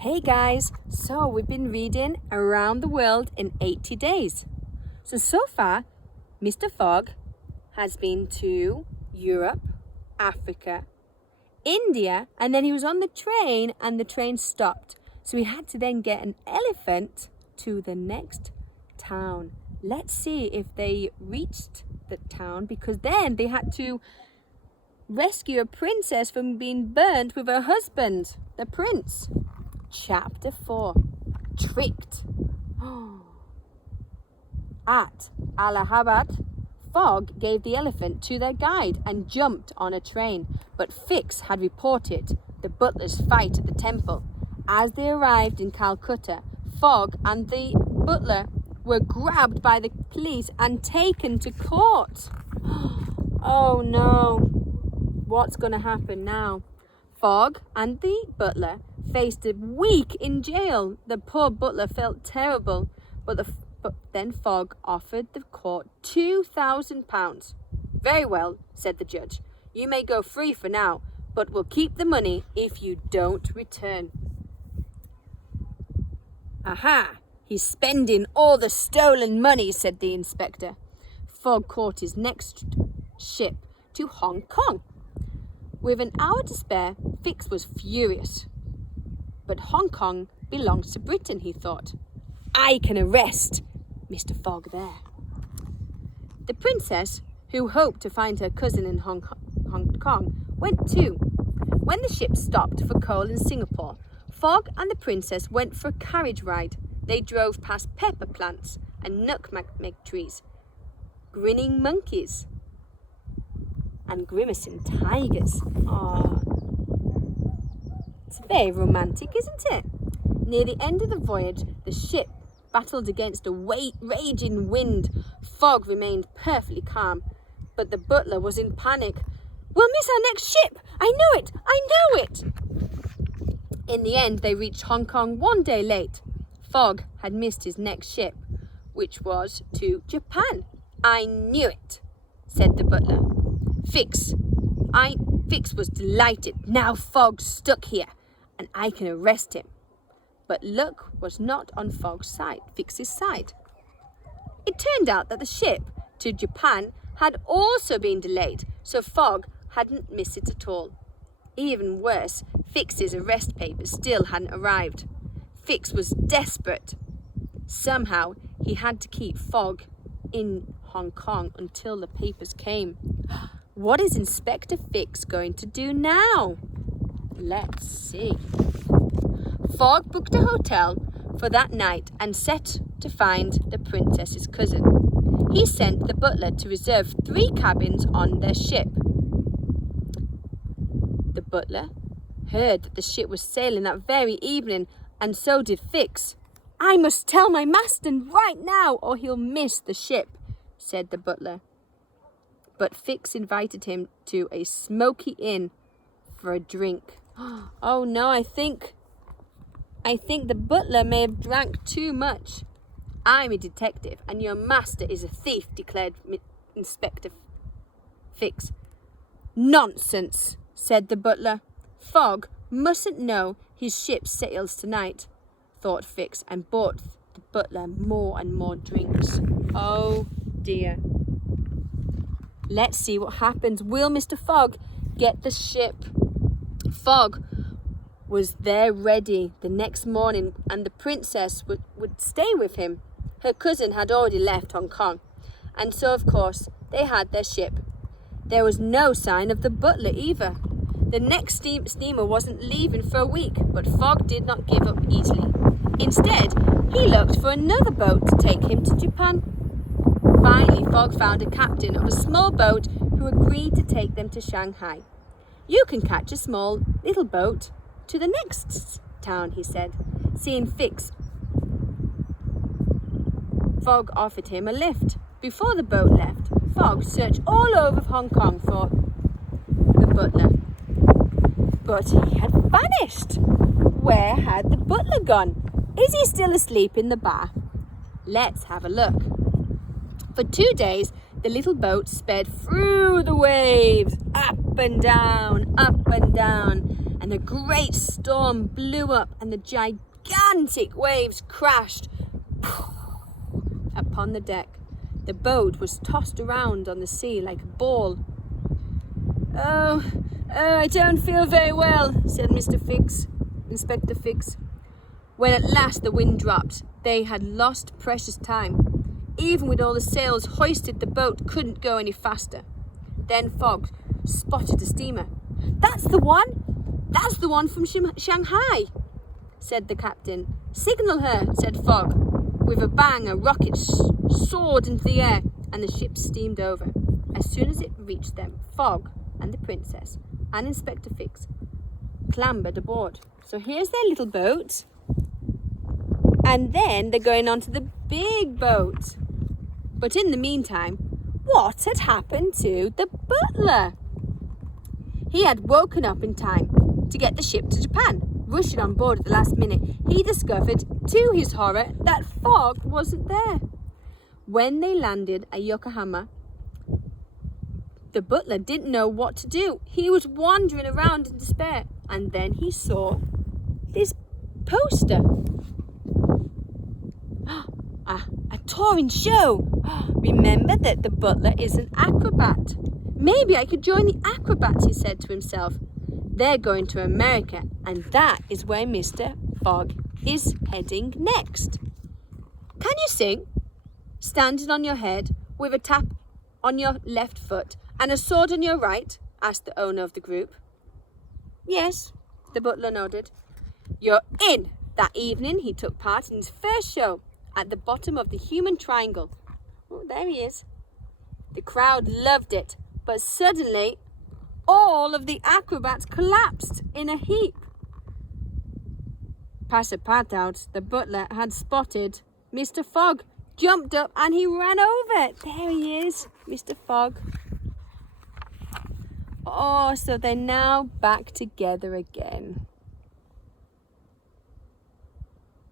Hey guys, so we've been reading Around the World in 80 Days. So far, Mr. Fogg has been to Europe, Africa, India, and then he was on the train and the train stopped. So he had to then get an elephant to the next town. Let's see if they reached the town, because then they had to rescue a princess from being burnt with her husband, the prince. Chapter 4. Tricked. At Allahabad, Fogg gave the elephant to their guide and jumped on a train, but Fix had reported the butler's fight at the temple. As they arrived in Calcutta, Fogg and the butler were grabbed by the police and taken to court. Oh no, what's going to happen now? Fogg and the butler faced a week in jail. The poor butler felt terrible, but then Fogg offered the court £2,000. Very well, said the judge. You may go free for now, but we'll keep the money if you don't return. Aha! He's spending all the stolen money, said the inspector. Fogg caught his next ship to Hong Kong. With an hour to spare, Fix was furious. But Hong Kong belongs to Britain, he thought. I can arrest Mr. Fogg there. The princess, who hoped to find her cousin in Hong Kong, went too. When the ship stopped for coal in Singapore, Fogg and the princess went for a carriage ride. They drove past pepper plants and nutmeg trees, grinning monkeys, and grimacing tigers. It's very romantic, isn't it? Near the end of the voyage, the ship battled against a raging wind. Fogg remained perfectly calm, but the butler was in panic. We'll miss our next ship! I know it! I know it! In the end, they reached Hong Kong one day late. Fogg had missed his next ship, which was to Japan. I knew it, said the butler. Fix was delighted. Now Fogg's stuck here, and I can arrest him. But luck was not on Fix's side. It turned out that the ship to Japan had also been delayed, so Fogg hadn't missed it at all. Even worse, Fix's arrest papers still hadn't arrived. Fix was desperate. Somehow, he had to keep Fogg in Hong Kong until the papers came. What is Inspector Fix going to do now? Let's see. Fogg booked a hotel for that night and set to find the princess's cousin. He sent the butler to reserve 3 cabins on their ship. The butler heard that the ship was sailing that very evening, and so did Fix. I must tell my master right now, or he'll miss the ship, said the butler. But Fix invited him to a smoky inn for a drink. Oh no, I think the butler may have drank too much. I'm a detective and your master is a thief, declared Inspector Fix. Nonsense, said the butler. Fogg mustn't know his ship sails tonight, thought Fix, and bought the butler more and more drinks. Oh dear. Let's see what happens. Will Mr. Fogg get the ship? Fogg was there ready the next morning, and the princess would stay with him. Her cousin had already left Hong Kong, and so of course they had their ship. There was no sign of the butler either. The next steamer wasn't leaving for a week, but Fogg did not give up easily. Instead, he looked for another boat to take him to Japan. Finally, Fogg found a captain of a small boat who agreed to take them to Shanghai. You can catch a small little boat to the next town, he said. Seeing Fix, Fogg offered him a lift. Before the boat left, Fogg searched all over Hong Kong for the butler. But he had vanished. Where had the butler gone? Is he still asleep in the bath? Let's have a look. For 2 days, the little boat sped through the waves, up and down, and a great storm blew up, and the gigantic waves crashed upon the deck. The boat was tossed around on the sea like a ball. Oh, I don't feel very well, said Inspector Fix. When at last the wind dropped, they had lost precious time. Even with all the sails hoisted, the boat couldn't go any faster. Then Fogg spotted a steamer. That's the one from Shanghai, said the captain. Signal her, said Fogg. With a bang, a rocket soared into the air, and the ship steamed over. As soon as it reached them, Fogg and the princess and Inspector Fix clambered aboard. So here's their little boat, and then they're going on to the big boat. But in the meantime, what had happened to the butler? He had woken up in time to get the ship to Japan. Rushing on board at the last minute, he discovered, to his horror, that Fogg wasn't there. When they landed at Yokohama, the butler didn't know what to do. He was wandering around in despair, and then he saw this poster. A touring show. Remember that the butler is an acrobat. Maybe I could join the acrobats, he said to himself. They're going to America, and that is where Mr. Fogg is heading next. Can you sing? Standing on your head, with a tap on your left foot and a sword on your right? Asked the owner of the group. Yes, the butler nodded. You're in. That evening he took part in his first show at the bottom of the Human Triangle. Oh, there he is. The crowd loved it, but suddenly all of the acrobats collapsed in a heap. Passepartout, the butler, had spotted Mr. Fogg, jumped up, and he ran over. There he is, Mr. Fogg. Oh, so they're now back together again.